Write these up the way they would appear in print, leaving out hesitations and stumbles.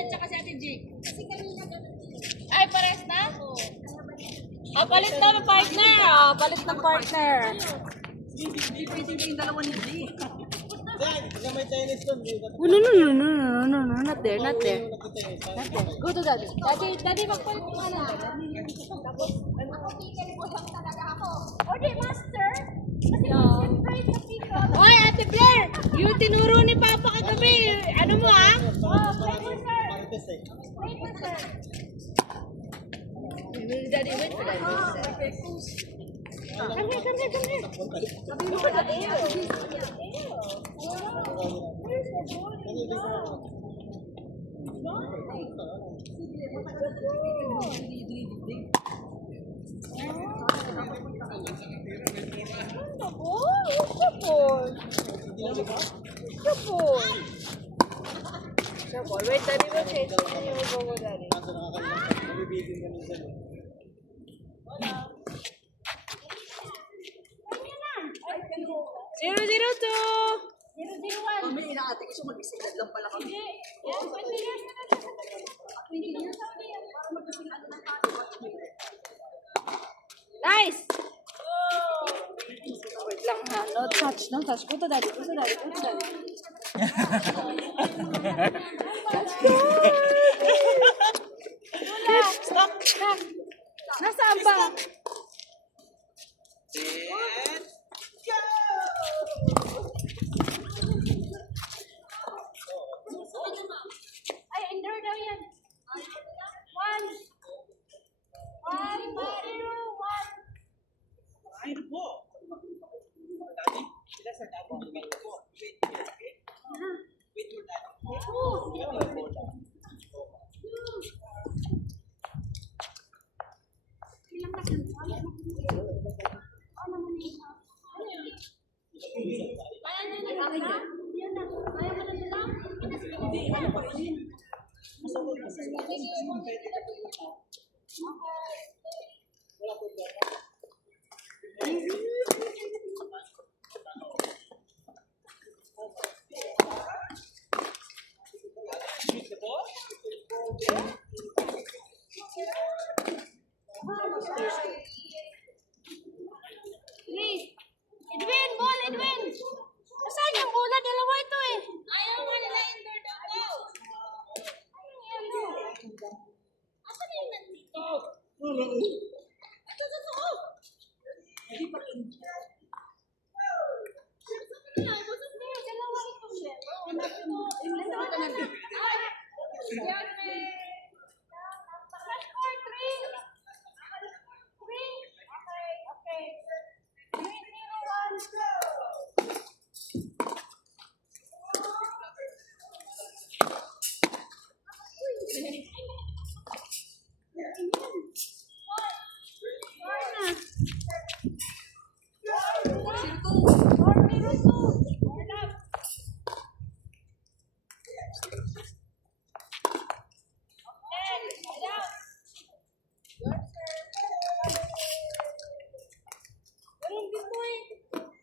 at saka si Ate G. Ay, pares na? Ah, palit daw ng partner. Ah, palit ng partner. Hindi pwede yung dalawa ni G. Oh, no, not there. Go to daddy. Daddy, magpalit mo ano. Okay, master. Hoy, Ate Blair! Yung tinuro ni Papa kagabi. Ano mo, ha? Daddy, wait for that. Come here. Sabi mo na Shabol. Wait, daddy will change it and you will go with daddy. 002! Mamili na ate kasi mag-isigad lang pala kami. Nice! Wait lang ha. No touch. Go to daddy. Let's go! Stop! Nasaan ba? Ay, indoor daw yan. 1. Ay, po. Daddy, sila sa dabo. Wait for daddy. Edwin, ball, Edwin! Nasaan yung bola? Dalawa ito eh. Ayaw nga nila indoor daw. Asan na yung nandito? Ito, totoo. Hindi pa rin. Busog na yun. Dalawa ito. Dalawa ka na. Yan eh. Flash score, 3. 3. Okay. 3-0-1.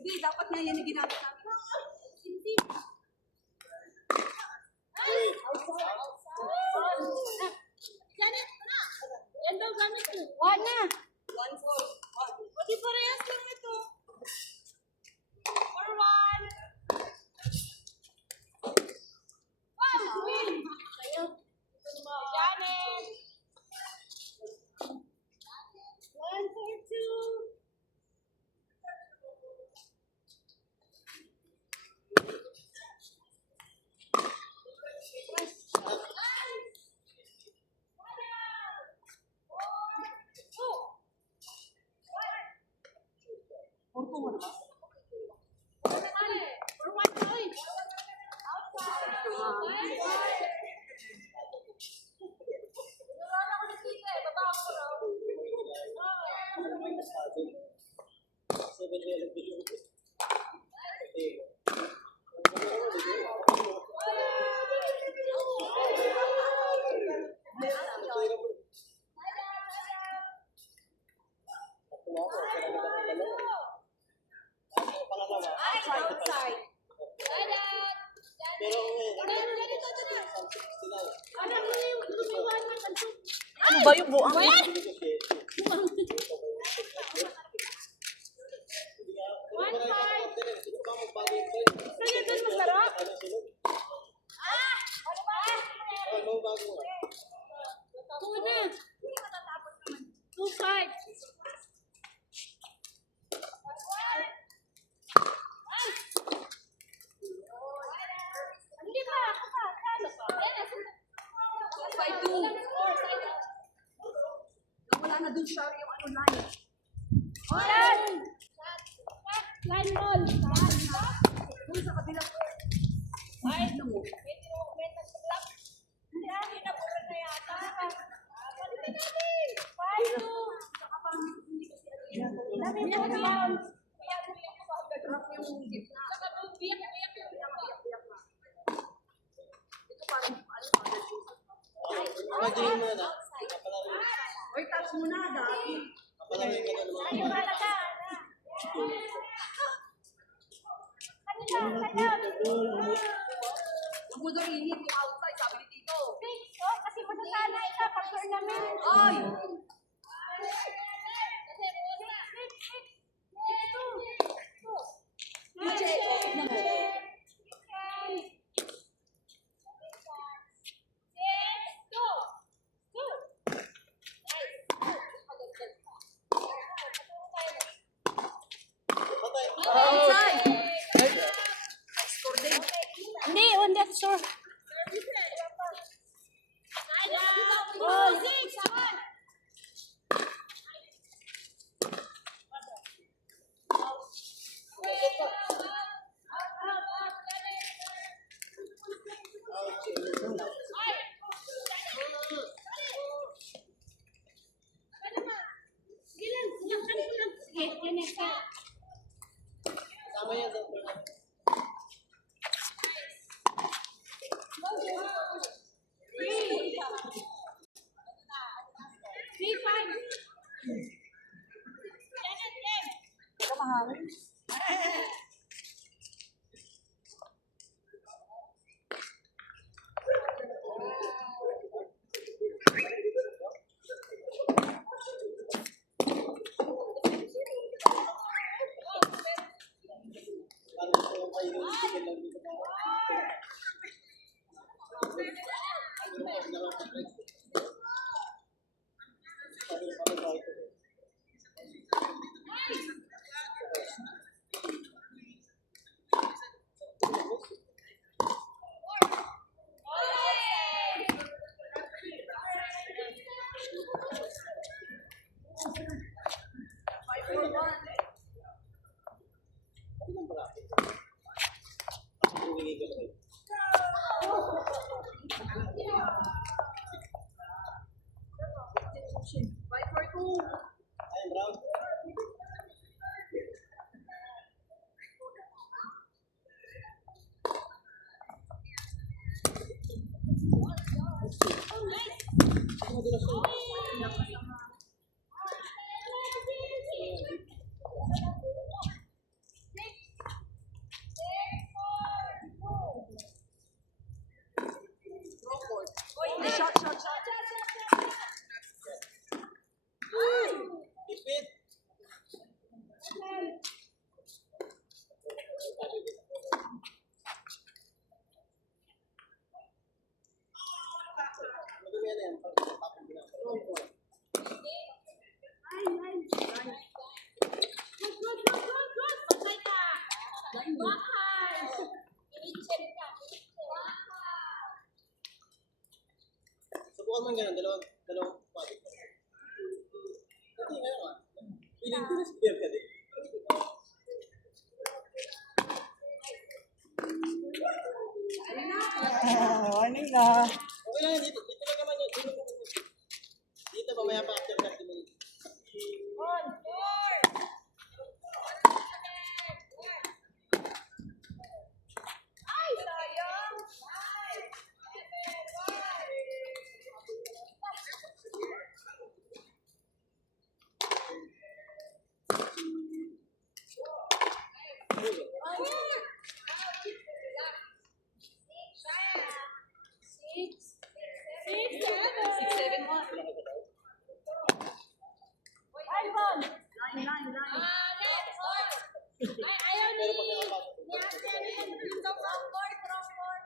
Hindi, dapat nga yan yung ginamit namin. Hindi. Janet, na. Yan daw gamit mo. Wala na. 1-4. Pati parehas lang ito. 4-1. Wow, win. Janet. 1-4-2. ba yung buang? Kaya doon masarap. Tuna. 2.5. Hindi pa, ako pa. Ano pa? Wala na dun siya yung ano line. Line roll. Dun sa kabila ko. Ay, hindi akin na puro na yata. Palitan natin. 5-2. Dami mo yan. Oy, touch mo na, dati. Ayaw talaga. Huwag mo daw init yung outside, sabi ni Tito. Kasi masasanay ka pag tournament. Ay! Outside! Score din. Hindi, on that shore. Oh, 6-1. Subukan mo yung gano'n, dalawang pati. Pati ngayon ah. Feeling ko na spear ka din. Warning na. Okay lang, dito lang naman yun. Dito mamaya pa after 30 minutes.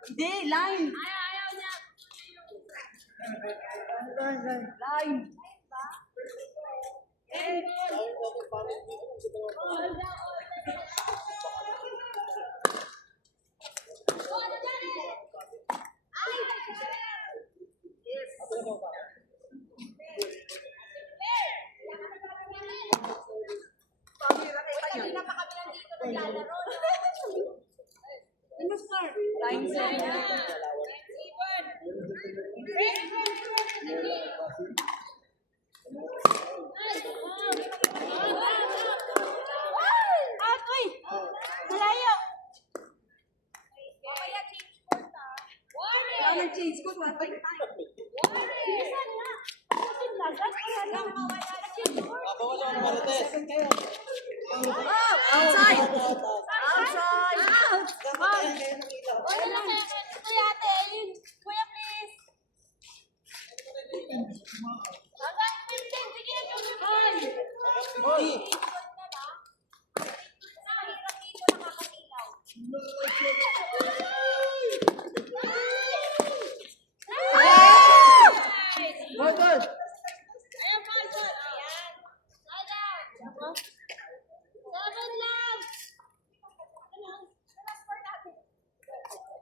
Hindi, line. Ayaw niya. Line. Kanina pa kami nandito naglalaro. Ano, sir? Line, sir. Atoy! Malayo! Kaya change ko, wala pa yung time. Bilisan nga! Kasi lagat, kaya lang mawala na change board. Bawas ako ng Marites. Outside! Outside! Wala na kaya ito yate. Ayun. Kuya, please. Hanggang 15. Sige, Jumon. Hoy! Mahirap dito nakakasilaw. Good, good. Ayan, Paul. Ayan. Sayang. 7 lang. Ano score natin?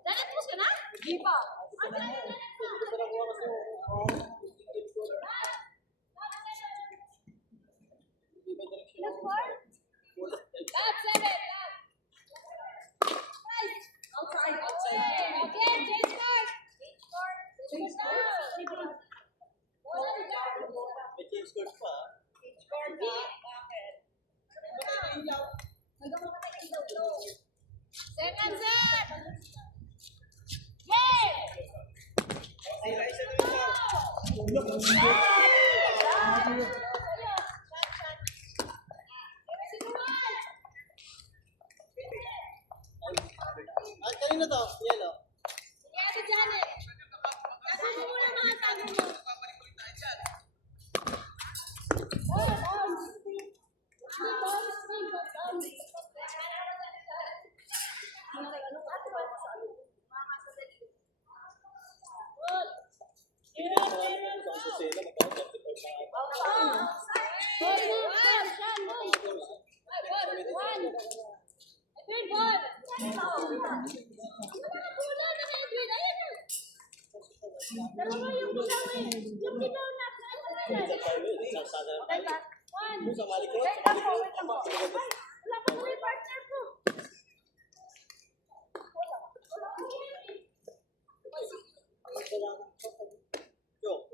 Dalit mo ka na? Di pa. Dalit mo. Ilang score? Lab, 7. Lab. Nice. Outside. Okay, change score. Change score. May change scores pa. Score na. Bakit? Second set. Yay! Ay, kanina to? Yellow. Kaya si Janet. Tago mo muna mga tago mo. Hindi na marami ng isang susela. Dalawa yung bulaw eh. Yung bulaw na. One. Sa malikot. Wait lang po, wait lang po. Ay, wala pa po yung partner po. Joke.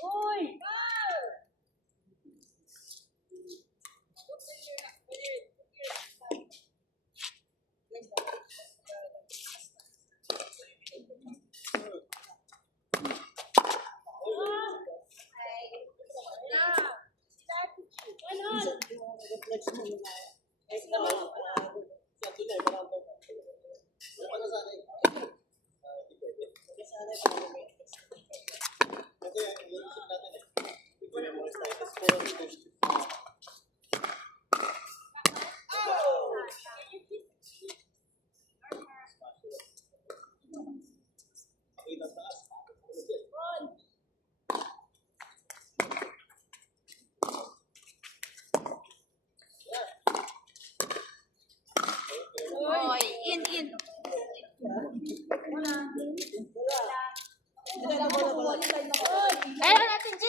Uy! Oy, in. Ayaw natin, G.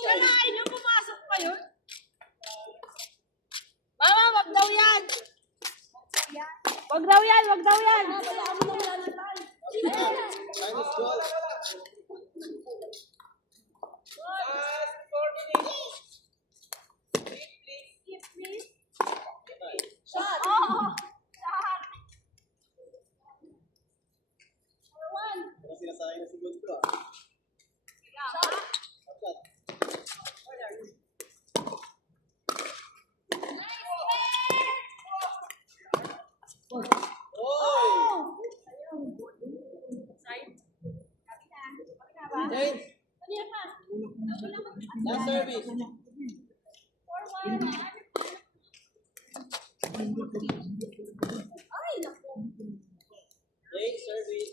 Kalain nyo, pumasok pa yun. Mama, wag daw yan. Wag daw yan, wag daw yan. Minus goal. Shot. Oo. One. Sinasabi na si Gold ko. Change. Last service. Change service.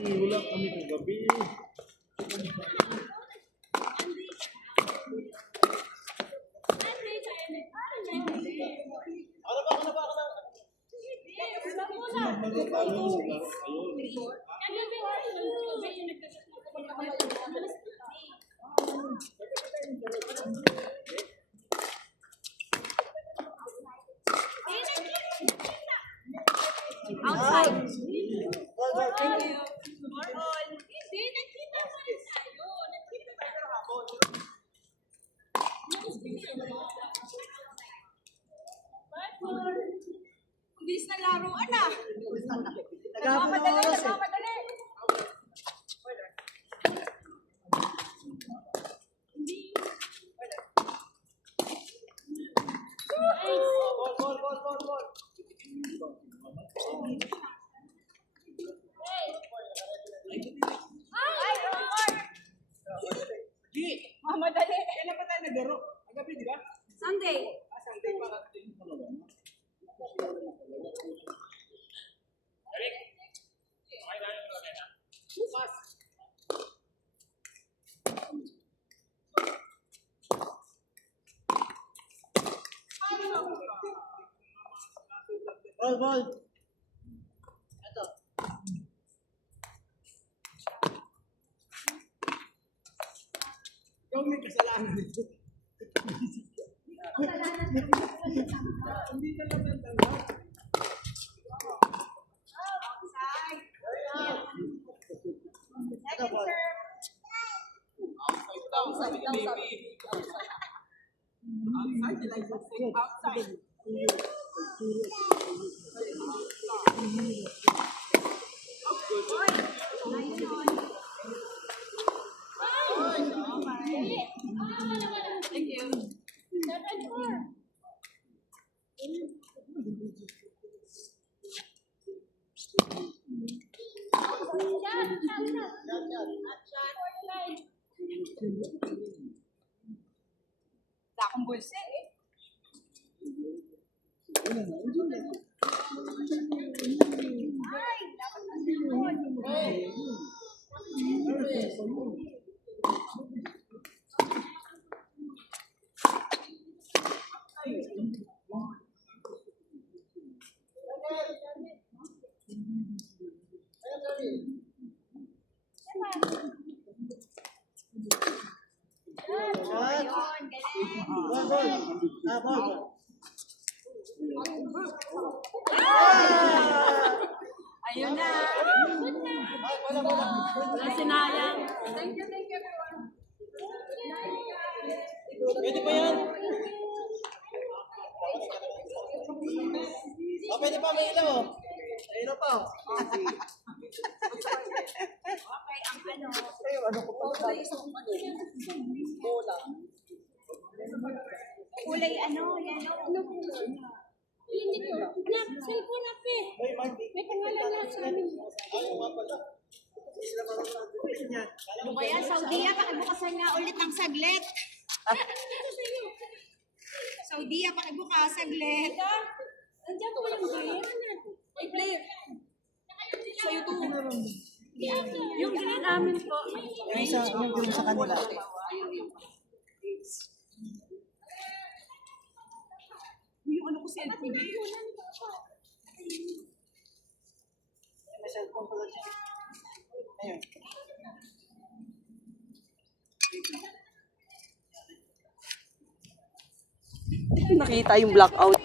Wala kami kagabi. Outside. Bilis na laruan ah. Nagmamadali. Mamadali. Kailan pa tayo naglaro? Ang gabi, di ba? Sunday. Sunday para. Bukas. Ball. Ito. Ikaw may kasalanan dito. Hindi ka lang nagtanggap. Wala akong bulsa eh. Ay, dapat nandun. Ayun na. Sinayang. Thank you everyone. Pwede pa yan? Pwede pa, may ilaw. May ilaw pa. Okay, ang kulay yellow. Ano kulay? Hindi ko. Cellphone na pe. May pangalan na sa amin. Ano ba yan? Saudiya, pakibukasan nga ulit ng saglit. Saudiya, pakibukas saglit. Nandiyan ko walang green. Ay, player. Sa'yo to. Yung green namin po. Yung green sa kanila. Yung ano ko cellphone. May cellphone pala dyan. Ayun. Nakita yung blackout.